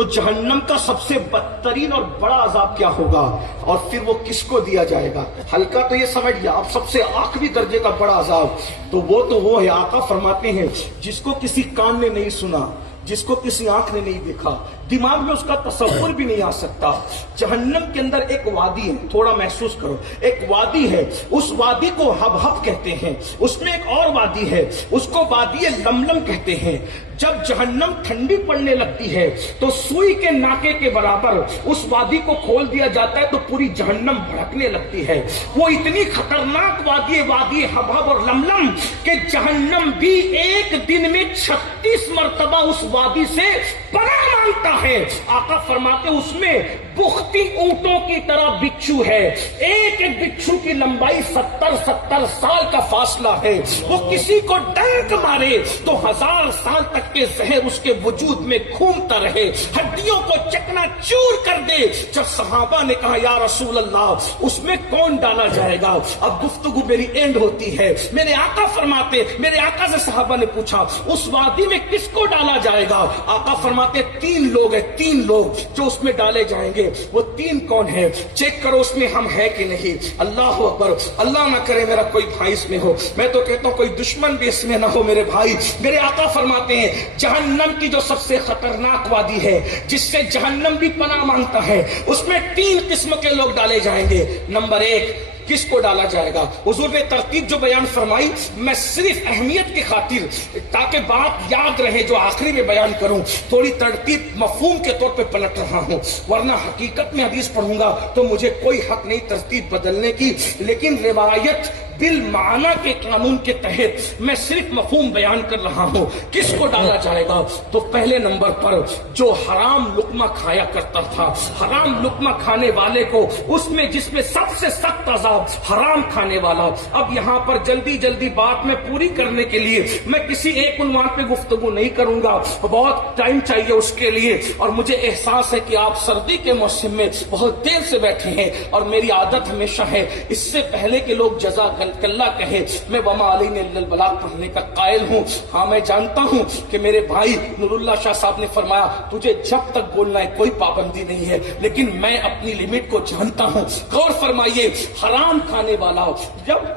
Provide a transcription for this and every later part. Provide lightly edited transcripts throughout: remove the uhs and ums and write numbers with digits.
تو جہنم کا سب سے بدترین اور بڑا عذاب کیا ہوگا، اور پھر وہ کس کو دیا جائے گا؟ ہلکا تو یہ سمجھ لیا، اب سب سے آخری درجے کا بڑا عذاب تو وہ ہے، آقا فرماتے ہیں جس کو کسی کان نے نہیں سنا، جس کو کسی آنکھ نے نہیں دیکھا، دماغ میں اس کا تصور بھی نہیں آ سکتا۔ جہنم کے اندر ایک وادی ہے، تھوڑا محسوس کرو، ایک وادی ہے، اس وادی کو حبحب کہتے ہیں، اس میں ایک اور وادی ہے، اس کو وادی لملم کہتے ہیں۔ جب جہنم ٹھنڈی پڑنے لگتی ہے تو سوئی کے ناکے کے برابر اس وادی کو کھول دیا جاتا ہے تو پوری جہنم بھڑکنے لگتی ہے۔ وہ اتنی خطرناک وادی حبحب اور لملم کہ جہنم بھی ایک دن میں 36 مرتبہ اس وادی سے پناہ مانگتا ہے۔ آقا فرماتے اس میں بختی اونٹوں کی طرح بچھو ہے، ایک ایک بچھو کی لمبائی 70 سال کا فاصلہ ہے۔ وہ کسی کو ڈنک مارے تو 1000 سال تک کے زہر اس کے وجود میں گھومتا رہے، ہڈیوں کو چکنا چور کر دے۔ جب صحابہ نے کہا یا رسول اللہ اس میں کون ڈالا جائے گا، اب گفتگو میری اینڈ ہوتی ہے، میرے آقا فرماتے، میرے آقا سے صحابہ نے پوچھا اس وادی میں کس کو ڈالا جائے گا؟ آقا فرماتے 3 لوگ ہیں، 3 لوگ جو اس میں ڈالے جائیں گے۔ وہ 3 کون ہیں؟ چیک کرو اس میں ہم ہے کہ نہیں۔ اللہ اکبر، اللہ نہ کرے میرا کوئی بھائی اس میں ہو، میں تو کہتا ہوں کوئی دشمن بھی اس میں نہ ہو میرے بھائی۔ میرے آقا فرماتے ہیں جہنم کی جو سب سے خطرناک وادی ہے جس سے جہنم بھی پناہ مانگتا ہے، اس میں 3 قسم کے لوگ ڈالے جائیں گے۔ نمبر 1 کس کو ڈالا جائے گا؟ حضور نے ترتیب جو بیان فرمائی میں صرف اہمیت کی خاطر تاکہ بات یاد رہے جو آخری میں بیان کروں، تھوڑی ترتیب مفہوم کے طور پہ پلٹ رہا ہوں، ورنہ حقیقت میں حدیث پڑھوں گا تو مجھے کوئی حق نہیں ترتیب بدلنے کی، لیکن روایت بالمعنی کے قانون کے تحت میں صرف مفہوم بیان کر رہا ہوں۔ کس کو ڈالا جائے گا؟ تو پہلے نمبر پر جو حرام لقمہ کھایا کرتا تھا، حرام لقمہ کھانے والے کو، اس میں جس میں سب سے سخت عذاب حرام کھانے والا۔ اب یہاں پر جلدی بات میں پوری کرنے کے لیے میں کسی ایک عنوان پہ گفتگو نہیں کروں گا، بہت ٹائم چاہیے اس کے لیے، اور مجھے احساس ہے کہ آپ سردی کے موسم میں بہت دیر سے بیٹھے ہیں، اور میری عادت ہمیشہ ہے اس سے پہلے کہ لوگ جزاک اللہ کہے میں وما علینا الا البلاغ پڑھنے کا قائل ہوں۔ ہاں میں جانتا ہوں کہ میرے بھائی نور اللہ شاہ صاحب نے فرمایا تجھے جب تک بولنا ہے کوئی پابندی نہیں ہے، لیکن میں اپنی لمٹ کو جانتا ہوں۔ غور فرمائیے، حرام کھانے والا جب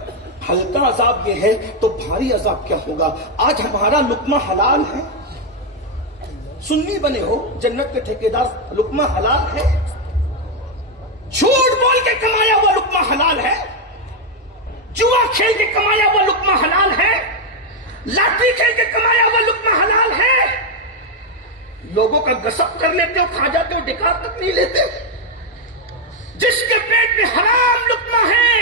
ہلکا عذاب یہ ہے تو بھاری عذاب کیا ہوگا؟ آج ہمارا لقمہ حلال ہے، سنی بنے ہو جنت کے ٹھیکیدار، لقمہ حلال ہے، جھوٹ بول کے کمایا ہوا لقمہ حلال ہے، جوا کھیل کے کمایا ہوا لقمہ حلال ہے، لاٹری کھیل کے کمایا ہوا لقمہ حلال ہے۔ لوگوں کا غصب کر لیتے ہو، کھا جاتے ہو، ڈکار تک نہیں لیتے۔ جس کے پیٹ میں حرام لقمہ ہے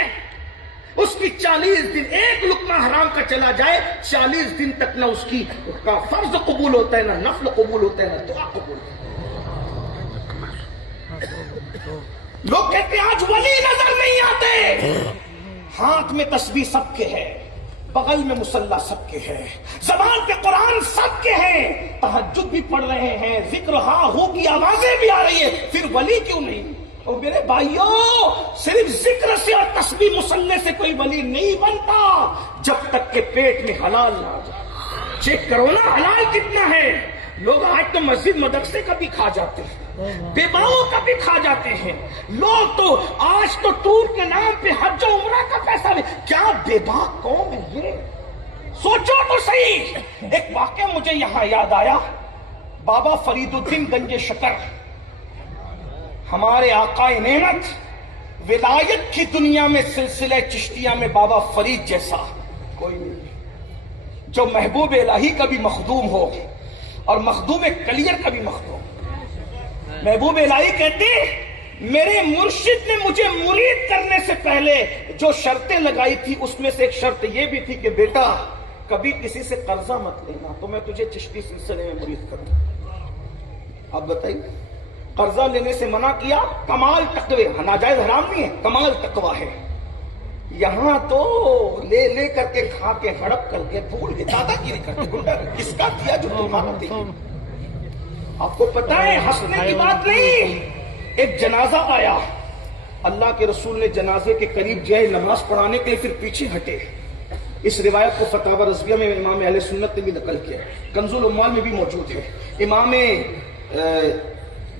اس کی 40 دن، ایک لقمہ حرام کا چلا جائے 40 دن تک نہ اس کی کا فرض قبول ہوتا ہے، نہ نفل قبول ہوتا ہے، نہ دعا قبول ہوتا ہے۔ لوگ کہتے ہیں آج ولی نظر نہیں آتے، ہاتھ میں تسبیح سب کے ہے، بغل میں مصلی سب کے ہے، زبان پہ قرآن سب کے ہیں، تہجد بھی پڑھ رہے ہیں، ذکر ہاں ہو کی آوازیں بھی آ رہی ہے، پھر ولی کیوں نہیں؟ اور میرے بھائیوں صرف ذکر سے اور تسبیح مصلی سے کوئی ولی نہیں بنتا جب تک کہ پیٹ میں حلال نہ آ جائے۔ چیک کرو نا حلال کتنا ہے۔ لوگ آج تو مسجد مدرسے کا بھی کھا جاتے ہیں، بیواؤں کا بھی کھا جاتے ہیں، لوگ تو آج تو ٹور کے نام پہ حج و عمرہ کا پیسہ بھی۔ کیا بے باک قوم ہے یہ؟ سوچو تو صحیح۔ ایک واقعہ مجھے یہاں یاد آیا، بابا فرید الدین گنج شکر، ہمارے آقا نعمت، ولایت کی دنیا میں سلسلہ چشتیہ میں بابا فرید جیسا کوئی نہیں، جو محبوب الہی کا بھی مخدوم ہو اور مخدوم کلیر کا بھی مخدوم۔ محبوب الہی کہتے میرے مرشد نے مجھے مرید کرنے سے پہلے جو شرطیں لگائی تھی اس میں سے ایک شرط یہ بھی تھی کہ بیٹا کبھی کسی سے قرضہ مت لینا تو میں تجھے چشتی سلسلے میں مرید کروں۔ اب بتائیے، قرضہ لینے سے منع کیا، کمال تقوی، ناجائز حرام نہیں ہے، کمال تقوی ہے۔ یہاں تو لے لے کر کے کھا کے ہڑپ کر کے بھول کے دادا کی نہیں کرتے، گنڈا کس کا کیا جو تمہارا تھی۔ آپ کو پتا ہے ہنسنے کی بات نہیں، ایک جنازہ آیا، اللہ کے رسول نے جنازے کے قریب جائے نماز پڑھانے کے لیے پھر پیچھے ہٹے۔ اس روایت کو فتاوی رضویہ میں امام اہل سنت نے بھی نقل کیا، کنز الاموال میں بھی موجود ہے۔ امام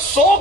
100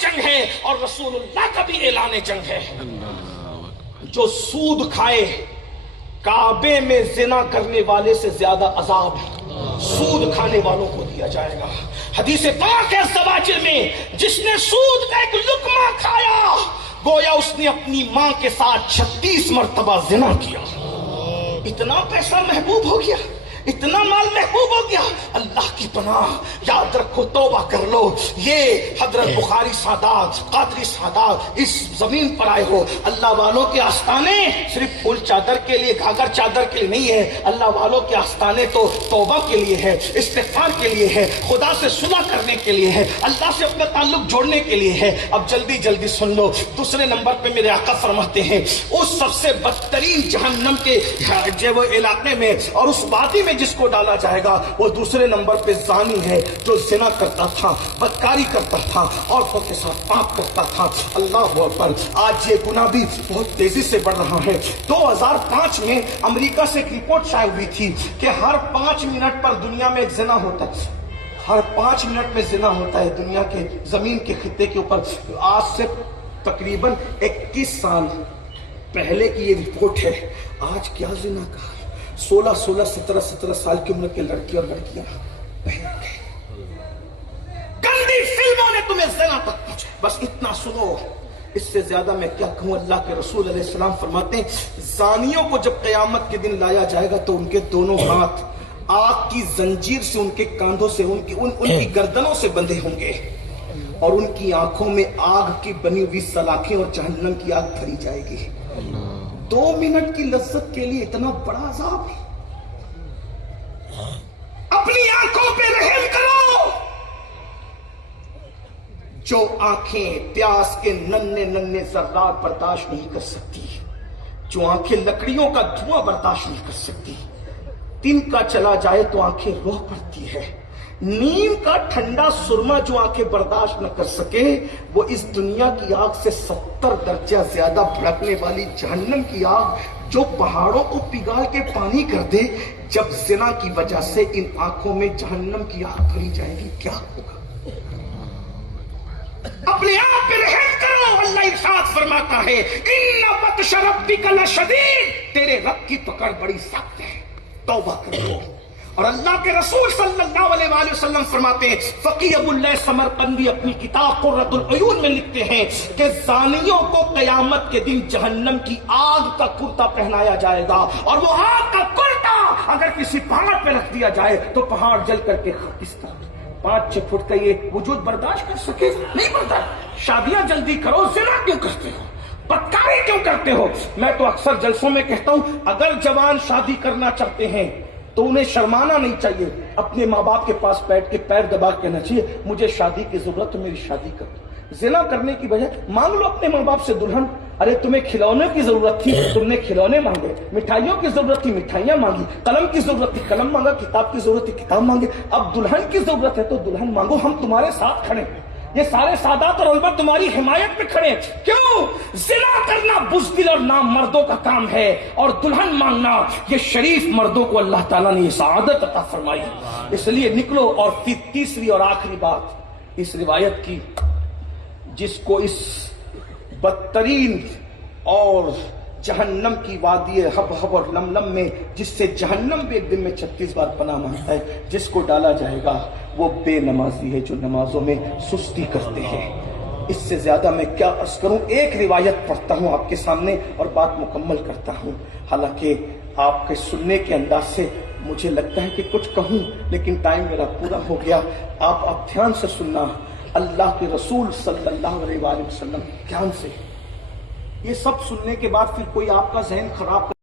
جنگ ہے اور رسول اللہ کا بھی اعلان جنگ ہے. جو سود کھائے، کعبے میں زنا کرنے والے سے زیادہ عذاب سود کھانے والوں کو دیا جائے گا. حدیث پاک ہے زواجر میں، جس نے سود کا ایک لقمہ کھایا گویا اس نے اپنی ماں کے ساتھ 36 مرتبہ زنا کیا. اتنا پیسہ محبوب ہو گیا، اتنا مال محبوب ہو گیا. اللہ کی پناہ، یاد رکھو، توبہ کر لو. یہ حضرت بخاری سادات، قادری سادات اس زمین پر آئے ہو. اللہ والوں کے آستانے صرف پھول چادر کے لیے، گھاگھر چادر کے لیے نہیں ہے. اللہ والوں کے آستانے تو توبہ کے لیے ہے، استغفار کے لیے ہے، خدا سے صلح کرنے کے لیے ہے، اللہ سے اپنا تعلق جوڑنے کے لیے ہے. اب جلدی جلدی سن لو. دوسرے نمبر پہ میرے آقا فرماتے ہیں اس سب سے بدترین جہنم کے وہ علاقے میں اور اس وادی میں جس کو ڈالا جائے گا، وہ دوسرے نمبر پہ زانی ہے جو زنا کرتا تھا، بدکاری کرتا تھا، عورتوں کے ساتھ پاپ کرتا تھا. اللہ اکبر. آج یہ گناہ بھی بہت تیزی سے بڑھ رہا ہے. 2005 میں امریکہ سے ایک رپورٹ شائع ہوئی تھی کہ ہر 5 منٹ پر دنیا میں ایک زنا ہوتا ہے. ہر 5 منٹ میں زنا ہوتا ہے دنیا کے زمین کے خطے کے اوپر. آج سے تقریباً 21 سال پہلے کی یہ رپورٹ ہے. آج کیا زنا کا 16 17 سال کی عمر کے لڑکی اور لڑکیاں گندی فلموں نے تمہیں زنا تک پہنچا. بس اتنا سنو، اس سے زیادہ میں کیا کہوں. اللہ کے رسول علیہ السلام فرماتے ہیں زانیوں کو جب قیامت کے دن لایا جائے گا تو ان کے دونوں ہاتھ آگ کی زنجیر سے ان کے کاندھوں سے ان کی گردنوں سے بندھے ہوں گے اور ان کی آنکھوں میں آگ کی بنی ہوئی سلاخیں اور جہنم کی آگ بھری جائے گی. 2 منٹ کی لذت کے لیے اتنا بڑا عذاب. اپنی آنکھوں پہ رحم کرو. جو آنکھیں پیاس کے ننھے ذرات برداشت نہیں کر سکتی، جو آنکھیں لکڑیوں کا دھواں برداشت نہیں کر سکتی، دن کا چلا جائے تو آنکھیں روح پڑتی ہے. نیم کا ٹھنڈا سرما جو آنکھیں برداشت نہ کر سکے، وہ اس دنیا کی آگ سے 70 درجہ زیادہ بھڑکنے والی جہنم کی آگ جو پہاڑوں کو پگھال کے پانی کر دے، جب زنا کی وجہ سے ان آنکھوں میں جہنم کی آگ بھری جائے گی، کیا ہوگا؟ اپنے آپ پہ رحم کرو. اللہ ارشاد فرماتا ہے ان بطش ربک لشدید، تیرے رب کی پکڑ بڑی سخت ہے، توبہ کرو. اور اللہ کے رسول صلی اللہ علیہ وآلہ وسلم فرماتے ہیں، فقی ابو اللہ سمرقندی اپنی کتاب قرۃ العیون میں لکھتے ہیں کہ زانیوں کو قیامت کے دن جہنم کی آگ کا کرتا پہنایا جائے گا اور وہ آگ کا کرتا اگر کسی پہاڑ پہ رکھ دیا جائے تو پہاڑ جل کر کے کس طرح 5-6 فٹ کا یہ وجود برداشت کر سکے؟ نہیں برداشت. شادیاں جلدی کرو. زنا کیوں کرتے ہو؟ بدکاری کیوں کرتے ہو؟ میں تو اکثر جلسوں میں کہتا ہوں اگر جوان شادی کرنا چاہتے ہیں تو انہیں شرمانا نہیں چاہیے. اپنے ماں باپ کے پاس بیٹھ کے پیر دبا کے کہنا چاہیے مجھے شادی کی ضرورت ہے، میری شادی کر دو. زنا کرنے کی بجائے مانگ لو اپنے ماں باپ سے دلہن. ارے تمہیں کھلونے کی ضرورت تھی، تم نے کھلونے مانگے. مٹھائیوں کی ضرورت تھی، مٹھائیاں مانگی. قلم کی ضرورت تھی، قلم مانگا. کتاب کی ضرورت تھی، کتاب مانگے. اب دلہن کی ضرورت ہے تو دلہن مانگو. ہم تمہارے ساتھ کھڑے ہیں. یہ سارے سادات اور علماء تمہاری حمایت میں کھڑے. کیوں؟ زنا کرنا بزدل اور نام مردوں کا کام ہے اور دلہن مانگنا یہ شریف مردوں کو اللہ تعالیٰ نے یہ سعادت عطا فرمائی. اس لیے نکلو. اور تیسری اور آخری بات اس روایت کی، جس کو اس بدترین اور جہنم کی وادی حب حب اور لملم میں جس سے جہنم بھی ایک دن میں 36 بار پناہ مانگتا ہے، جس کو ڈالا جائے گا وہ بے نمازی ہے جو نمازوں میں سستی کرتے ہیں. اس سے زیادہ میں کیا عرض کروں. ایک روایت پڑھتا ہوں آپ کے سامنے اور بات مکمل کرتا ہوں. حالانکہ آپ کے سننے کے انداز سے مجھے لگتا ہے کہ کچھ کہوں لیکن ٹائم میرا پورا ہو گیا. آپ دھیان سے سننا. اللہ کے رسول صلی اللہ علیہ وآلہ وسلم دھیان سے. یہ سب سننے کے بعد پھر کوئی آپ کا ذہن خراب